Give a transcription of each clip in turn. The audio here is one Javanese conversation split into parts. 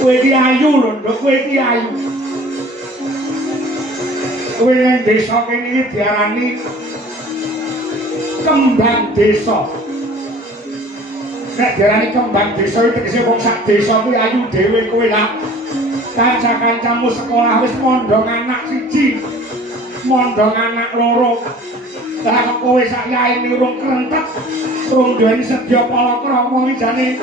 Kowe iki ayu lho, Nduk, kowe iki ayu. Kowe nang desa kene iki diarani kembang desa. Nek diarani kembang desa iki tegese wong sak desa kuwi ayu dhewe kowe lah. Kanca-kancamu sekolah wis mondhong anak siji. Mondhong anak loro. Lah kok kowe sak yaene urung krentek, urung duweni sedya palakrama wijane.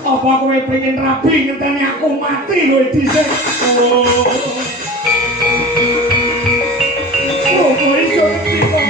Apa kowe pengen rabi ngenteni aku mati lho dhisik. Oh, kowe iso ngerti kok.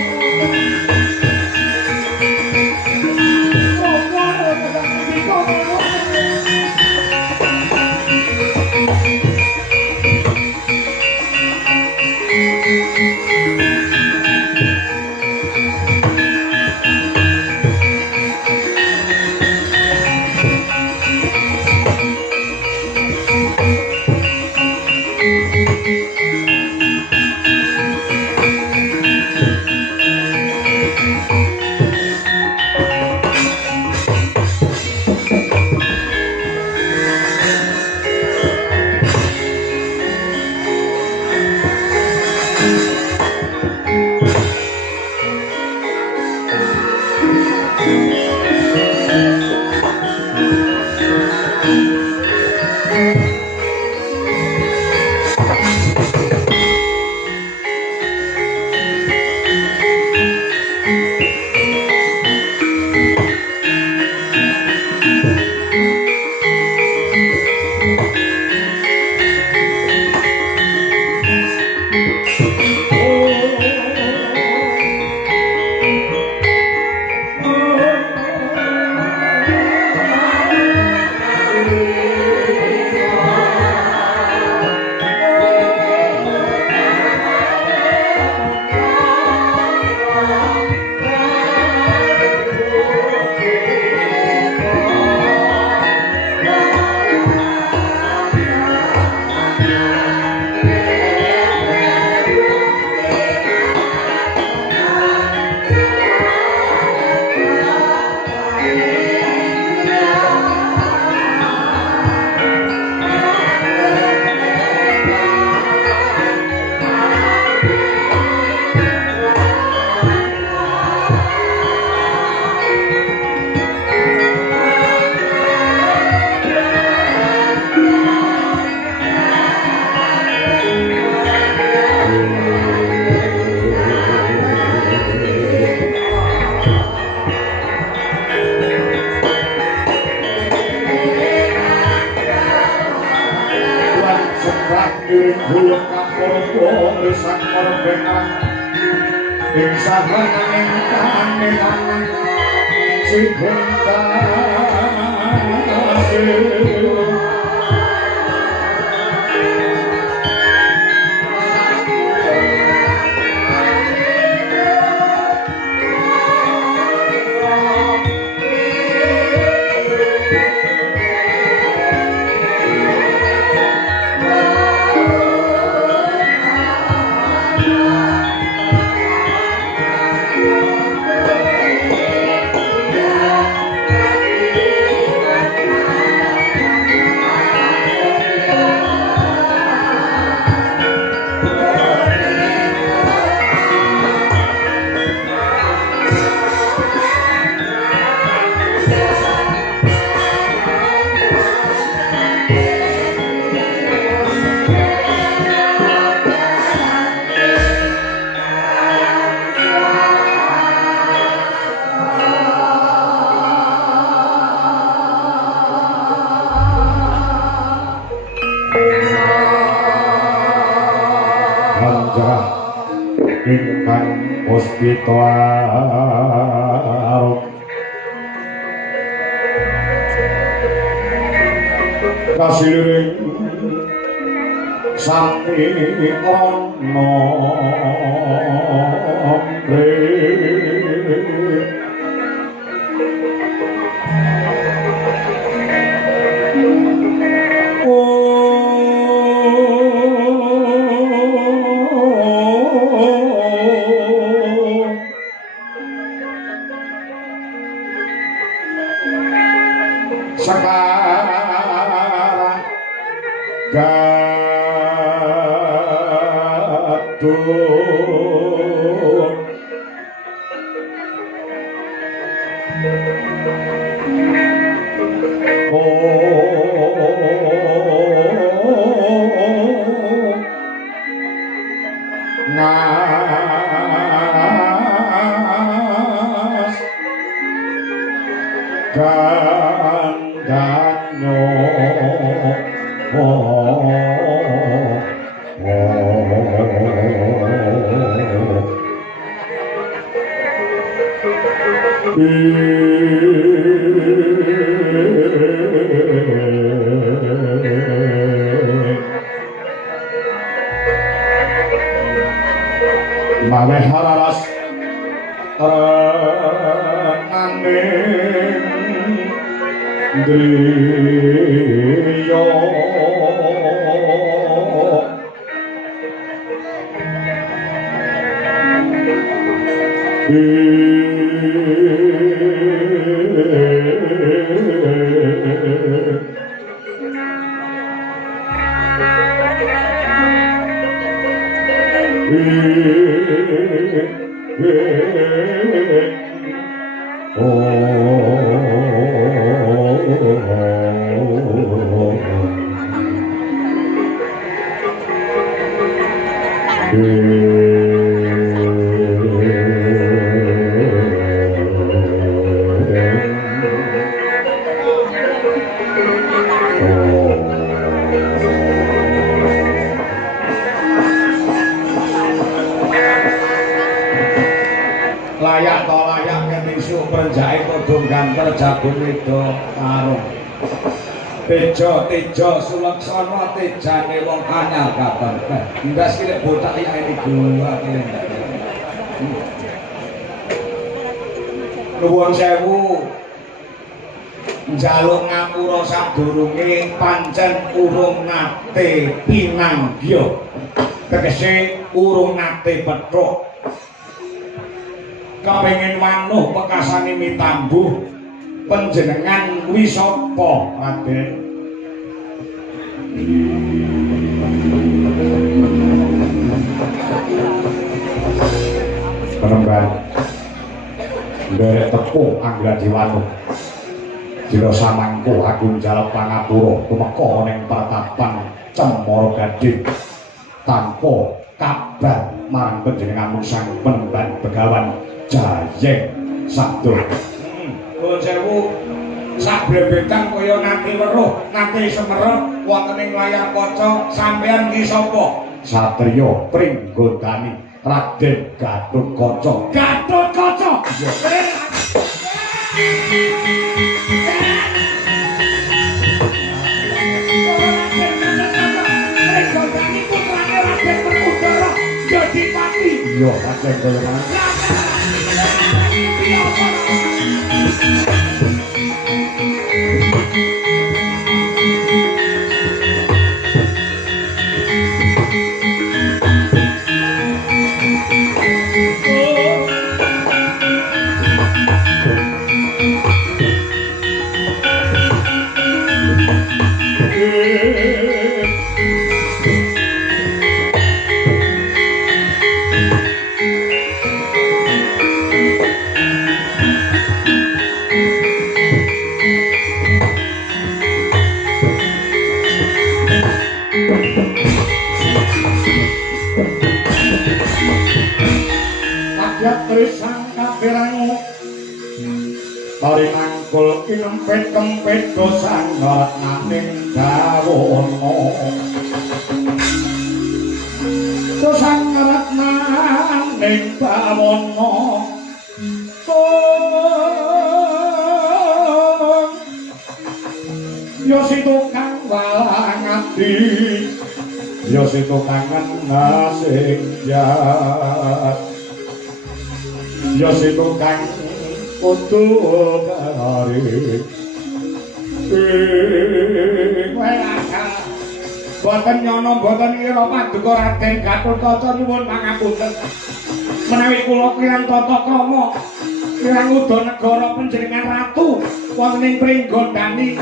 Kasiling sami ono sekarang Maweh hararas aning driya layak to layak keningsu prenjake padha ganter jagung itu arung tejo sulaksana tejane wong anyar katon ndas iki bocah iki gua nuwun sewu njaluk ngapura sadurunge pancen urung nate pinanggya tegese urung nate petruk kepengin manuh pekasane mitambuh panjenengan kuwi sapa Raden Penemban nderek tepung Anggrajiwanu Jira samangko aku njaluk pangapura tumeka ning pratapan Cemara Gading tanpa kabar marang panjenengan sang Penemban Begawan Jayeng Sabdo. Nuwun sewu sablebetang kaya nate weruh, nate semerep wonten ing layar kaca sampeyan ki sapa? Satriya Pringgondani Raden Gatotkaca. Gatotkaca. Pringgondani putrane Raden Werkudara dadi pati. Yo, Raden kaya Mari nangkul kinempet-kempet dosan ngarat naning dawono dosan ngarat naning dawono yo si tukang walang ati yo si tukang nasing jat yo si tukang untuk hari boten nyono boten ira paduka Raden Gatotkaca nyuwun pangapunten menawi kula kirang tata krama kirang uda negara panjenengan ratu wonten ing Pringgondani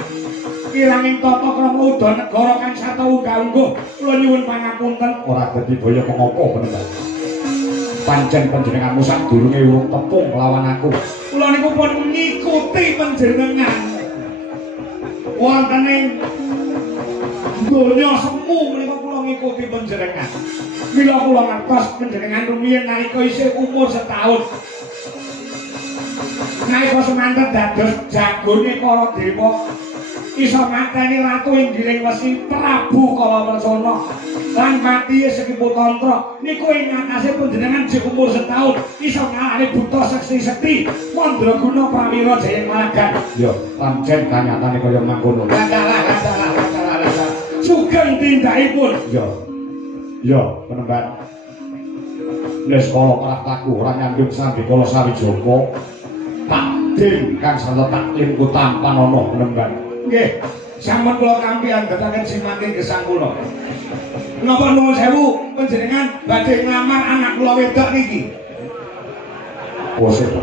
kiranging tata krama uda negara kang sarta unggah-ungguh kula nyuwun pangapunten ora dadi daya menapa bener pancen panjenenganmu sadurunge urung tepung lawan aku kula niku pun ngikuti panjenengan wonten ing donya semu menika kula ngikuti panjenengan mila kula ngertos panjenengan rumiyin nalika isih umur setahun nalika semanten dados jagone para dewa iso mateni ratu Inggiling Wesi Prabu Kalawarsana lan mati Seki Putantra niku ing ngatasé panjenengan jek umur setahun iso ngalahake buta sekti-sekti Mandraguna Prawira Jayamalagan ya pancen kanyatane kaya mangkono landalah sugeng tindakipun ya penemban les kala prataku ora nyandung sambi kala sawijaka takdim kang sarta taklim ku tampan ana penemban nggih, sampun kula kampi andhetaken simating gesang kula. Napa nuwun sewu panjenengan badhe nglamar anak kula wedok niki? Oh, sedo.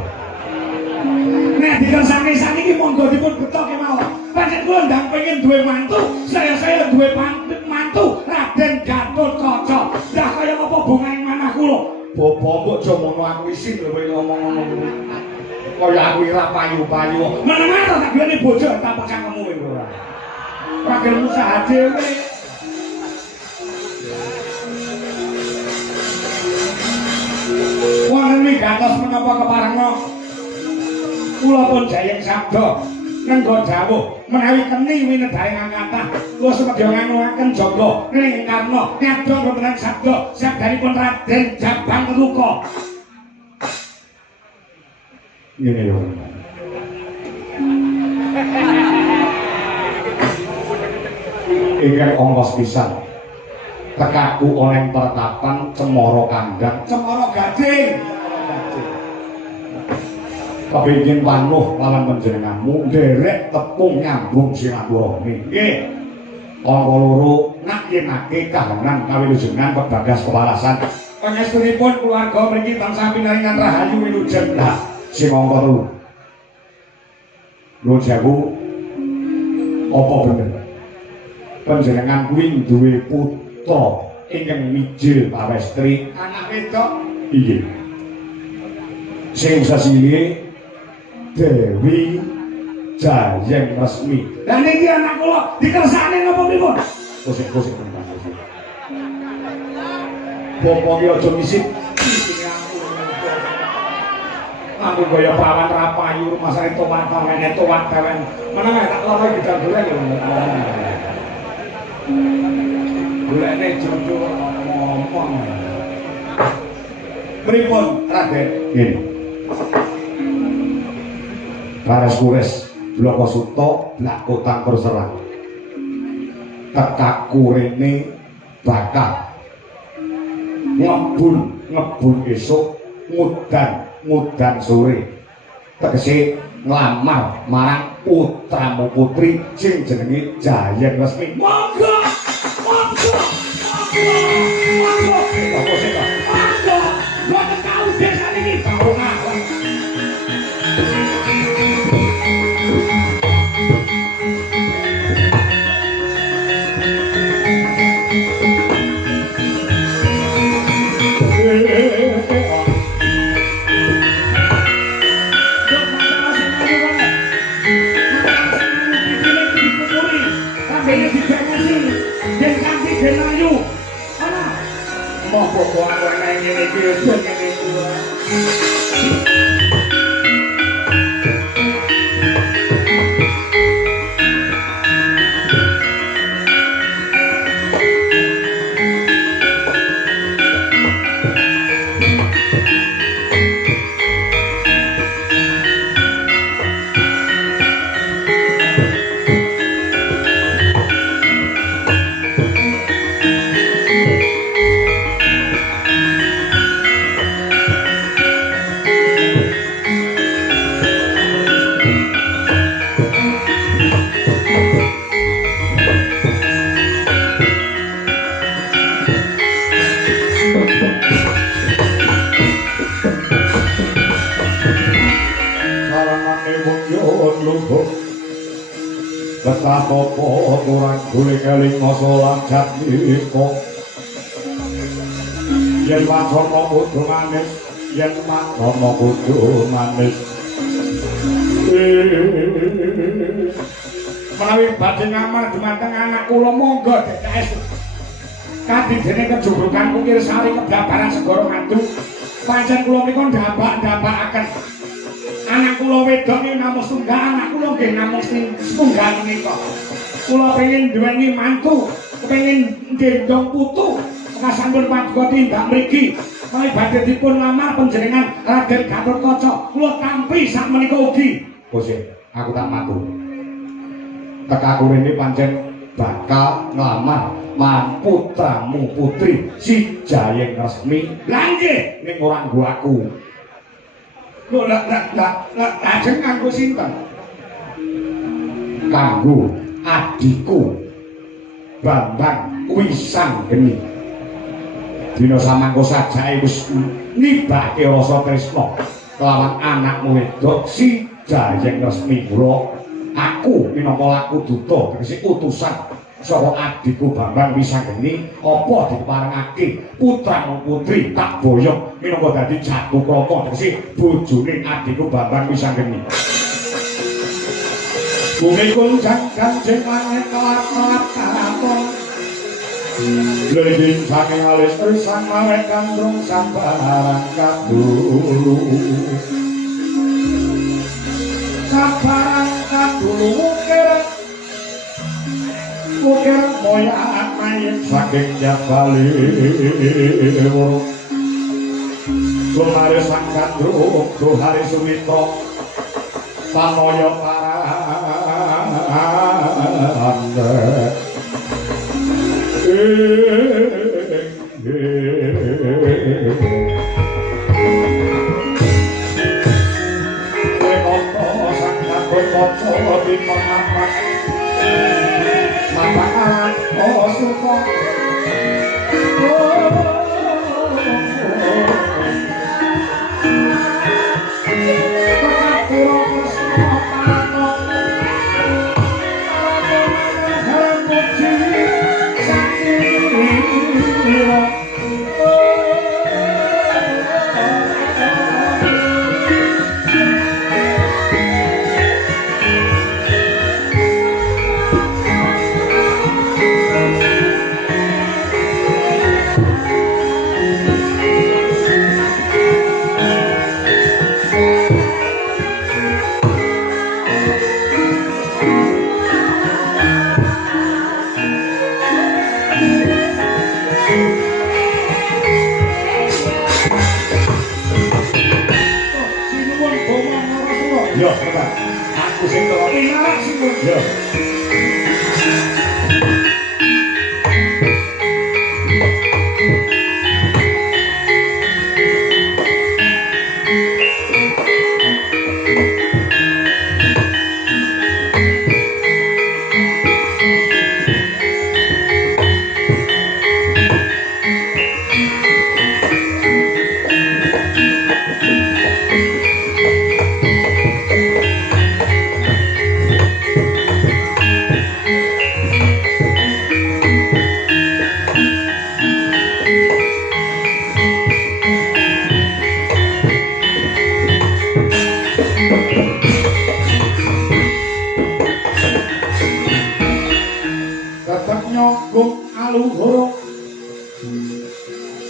Nek dikersane saniki monggo dipun beto kemawon. Pancen kula ndang pengin duwe mantu, saya duwe mantu Raden Gatotkaca. Lah kaya apa bungane manah kula? Bapak mbok aja ngono aku isin lho ngomong ngono. Kaya aku ora payu-payu. Meneng to tak biane bojo tak cangkemmu ora. Ora gelem usaha dhewe. Wonten migatos menapa keparenga kula pun jayeng sabda nenggo dawuh menawi keni winedhaing angkatah kula semedya nganuaken jaga ning karna nyadong remenan sabda sabdanipun Raden Jabang Keruka. Ngene yo. Ingkang ongkos pisan. Tekaku oleh pertapan Cemara Kandang, Cemara Gading. Kepingin panuh lawan panjenenganmu nderek tepung nyambung silaturahmi. Nggih. Angka loro nak yenake kahanan kawilujengan pebagas kewalasan. Pangestunipun keluarga mriki tansah pinaringan rahayu wilujeng. Lah sing angka 3 Nuwun sewu apa bener panjenengan kuwi duwe putra ingkang mijil pawestri anak wedok inggih sing sasile Dewi Jayeng Resmi. Lah niki anak kula dikersane napa pripun? Kusik-kusik tenan. Bapak ki aja misik. Aku kaya perawan rapayu rumah saya tomat tewen meneng tak loro bidang golek lho golekne jodoh ngomong pripun Raden nggih Kares Kures Bloko Suto Blak Kotang Perserang tekaku rene bakal ngebun esuk ngudan sore tegese nglamar marang putramu putri sing jenenge Jayeng Resmi. Monggo mboten tau desa niki kawungan Pokok aku enak ngene iki yo ngene iki. satopo kurang gule keling masalah jatmiko yen macono kudu manis yen macono kudu manis menawi badhe ngamar dumateng anak kula monggo DKS kadidene kejubrukan kukir sari kebabaran segara mantu pancen kula menika ndabak-ndabakaken anak kula wedok iki namung setunggal anak kula nggih namung setunggal menika kula pengin duweni mantu kepengin gendong putu kasampun paduka tindak mriki menawi badhe dipun lamar panjenengan Raden Gatotkaca kula tampi sak menika ugi Gusti aku tak matur tekaku rene pancen bakal nglamar putramu putri si Jayeng Resmi lha nggih ning ora nggo aku lho lajeng kanggo sinten kanggo adikku Bambang Wisanggeni dina samangka sajake wis nibake rasa tresna kelawan anakmu wedok si Jayeng Resmi kula aku minangka laku duta tegese utusan saka adikku Bambang Wisanggeni apa diparengake putramu putri tak boyong minangka dadi Jatukrama tegese bojone adikku Bambang Wisanggeni bumi kunjang kanjeng langit kelap-kelap katon lelin saking alis risan marek kandung sabarang kadulu sabarang kadulu ukir moyak mayit saking jabali lumare sang kandung duhari sumitra panoyo paranda di pengamat matangan oh suka aku sing kok enak sing yo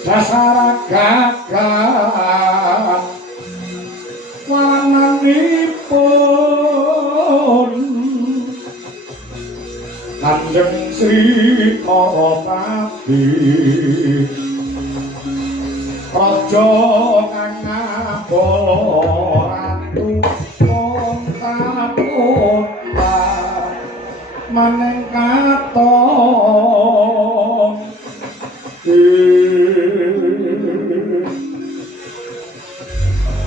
dasar gagah wananipun Kanjeng Sri Parapati Raja kang ngaboratu kota maneng katon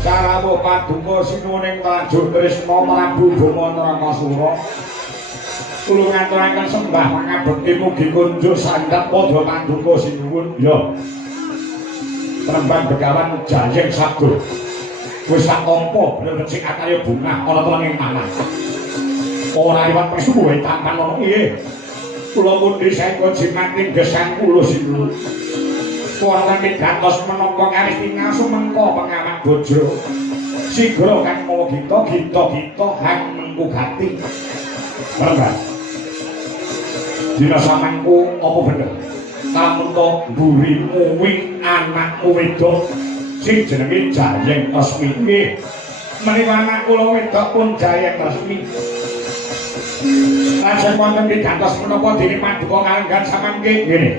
Karamu paduka sinuwuning Praja Tresna Prabu Bama Nakasura kula ngaturaken sembah pangabekti mugi kunjuk sandhap padha paduka sinuwun ya Trembang Begawan Jayeng Sabdo wis sak tampa bener becik akaya bungah ana telenging manah ora liwat pesuwe tampan ono iye kula pundi saengga jimating gesang kula sinuwun wonten ing gantos menapa karisting ngaso mengko pengamat bojo sigra kang mawa gita hang mengku gati bener dina samangku apa bener sampun to mburimu wing anakmu wedok sing jenenge Jayeng Resmi nggih menika anak kula wedok pun Jayeng Resmi lajeng wonten ing gantos menapa dene paduka kalenggan samangke ngene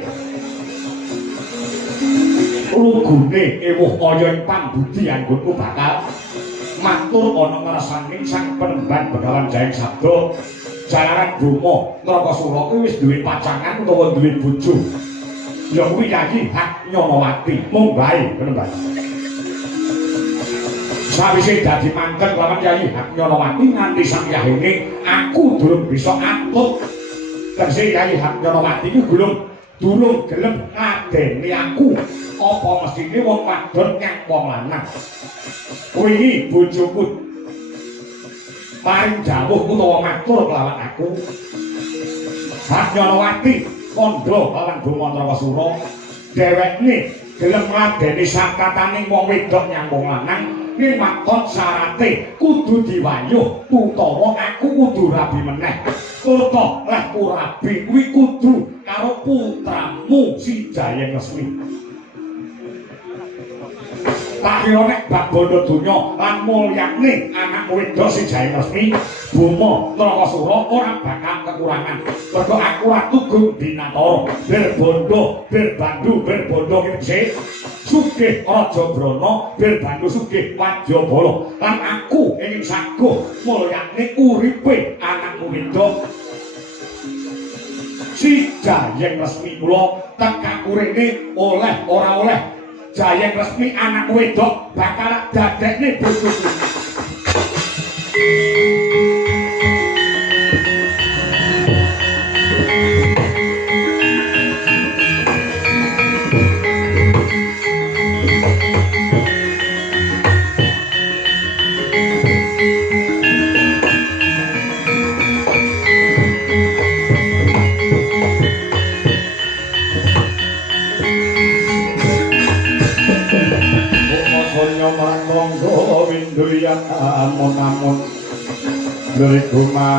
lugune ewuh kaya ing pambudi anggonku bakal matur ana ngrasaning sang penemban Begawan Jayeng Sabda jalaran Bromo Nrakasura kuwi wis duwe pacangan utawa duwe bojo ya kuwi Yayi Hak Nyanawati mung bae penemban sawise dadi mangken lawan Yayi Hak Nyanawati nganti sang yahene aku durung bisa atut tegese Yayi Hak Nyanawati iki durung gelem ngadeni aku apa mestine wong wadon nyang wong lanang kowe iki bojoku paring dawuh utawa matur kelawan aku Hak Nyanawati kandha kelawan Bromo Nrakasura dhewekne gelem ngadeni sakataning wong wedok nyang wong lanang ning makon syarate kudu diwayuh utawa aku kudu rabi meneh utawa leh rabi kuwi kudu karo putramu si Jayeng Resmi tak kira nek bab bondo donya lan mulyane anak wedok si Jayeng Resmi Bromo Nrakasura ora bakal kekurangan mergo aku ora tugung binatara berbondo berbandu berbondo kene sugih Raja Brana berbandu sugih Wadyabala lan aku ingin saguh mulyane uripe anakku wedok si Jayeng Resmi kula tekak urene oleh ora oleh Jayeng Resmi anak wedok bakal dadekne bojoku amun-amun dari kumampang